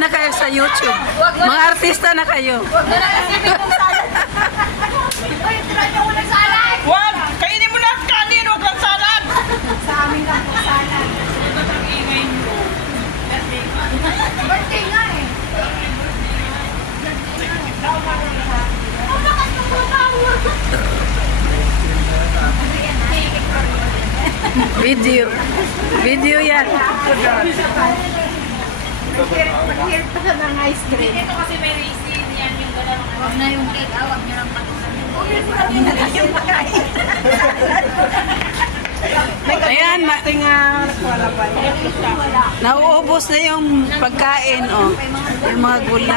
na kayo sa YouTube. Mga artista na kayo. Huwag na lang kasi may kong salad. Uy, try niyo ulang salad. Wag! Kainin mo lahat kanin, wag lang salad! Sa amin lang po salad. Birthday nga eh. Oh, bakit tumatawag? Video. Video yan. Mag-hear pa ka ng ice cream. Ito kasi may reason yan yung dalawang Huwag na yung cake, huwag nyo nang patulan. Ayan, nauubos na yung pagkain, oh. Yung mga gulay.